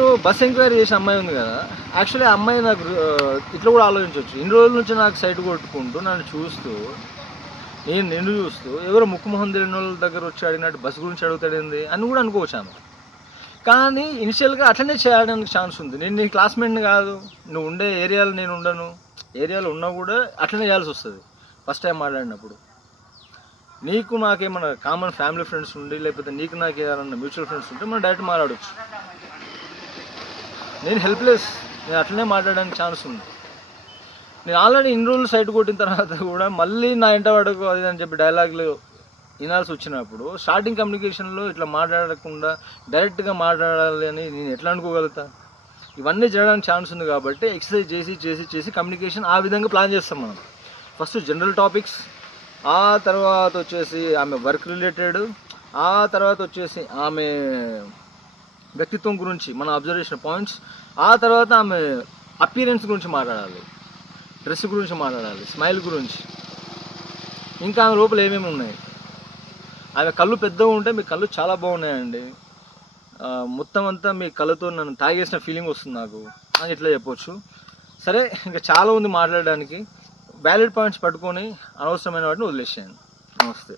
నేను bus enquiry చేసిన అమ్మాయి ఉంది కదా, యాక్చువల్లీ ఆ అమ్మాయి నాకు ఇట్లా కూడా ఆలోచించవచ్చు. ఇన్ని రోజుల నుంచి నాకు సైట్ కొట్టుకుంటూ నన్ను చూస్తూ, నేను నిన్ను చూస్తూ ఎవరో ముక్కు మొహం తెలియని వాళ్ళ దగ్గర వచ్చి అడిగినట్టు బస్ గురించి అడుగుతాడింది అని కూడా అనుకోవచ్చు ఆమె. కానీ ఇనిషియల్గా అట్లనే చేయడానికి ఛాన్స్ ఉంది. నేను నీ క్లాస్మేట్ని కాదు, నువ్వు ఉండే ఏరియాలో నేను ఉండను, ఏరియాలో ఉన్నా కూడా అట్లనే చేయాల్సి వస్తుంది ఫస్ట్ టైం మాట్లాడినప్పుడు. నీకు నాకేమన్నా కామన్ ఫ్యామిలీ ఫ్రెండ్స్ ఉండి, లేకపోతే నీకు నాకు ఏదైనా మ్యూచువల్ ఫ్రెండ్స్ ఉంటే మనం డైరెక్ట్ మాట్లాడవచ్చు. నేను హెల్ప్లెస్, నేను అట్లనే మాట్లాడడానికి ఛాన్స్ ఉంది. నేను ఆల్రెడీ ఇన్ని రోజులు సైట్ కొట్టిన తర్వాత కూడా మళ్ళీ నా ఇంట పడకు అది అని చెప్పి డైలాగులు వినాల్సి వచ్చినప్పుడు, స్టార్టింగ్ కమ్యూనికేషన్లో ఇట్లా మాట్లాడకుండా డైరెక్ట్గా మాట్లాడాలి అని నేను ఎట్లా అనుకోగలుగుతా? ఇవన్నీ చేయడానికి ఛాన్స్ ఉంది కాబట్టి ఎక్సర్సైజ్ చేసి చేసి చేసి కమ్యూనికేషన్ ఆ విధంగా ప్లాన్ చేస్తాం మనం. ఫస్ట్ జనరల్ టాపిక్స్, ఆ తర్వాత వచ్చేసి ఆమె వర్క్ రిలేటెడ్, ఆ తర్వాత వచ్చేసి ఆమె వ్యక్తిత్వం గురించి మన అబ్జర్వేషన్ పాయింట్స్, ఆ తర్వాత ఆమె అపీరెన్స్ గురించి మాట్లాడాలి, డ్రెస్ గురించి మాట్లాడాలి, స్మైల్ గురించి, ఇంకా ఆమె లోపల ఏమేమి ఉన్నాయి. ఆమె కళ్ళు పెద్దగా ఉంటే మీ కళ్ళు చాలా బాగున్నాయండి, మొత్తం అంతా మీ కళ్ళతో నన్ను తాగేసిన ఫీలింగ్ వస్తుంది నాకు అని ఇట్లా చెప్పొచ్చు. సరే, ఇంకా చాలా ఉంది మాట్లాడడానికి. వ్యాలిడ్ పాయింట్స్ పట్టుకొని అనవసరమైన వాటిని వదిలేసాను. నమస్తే.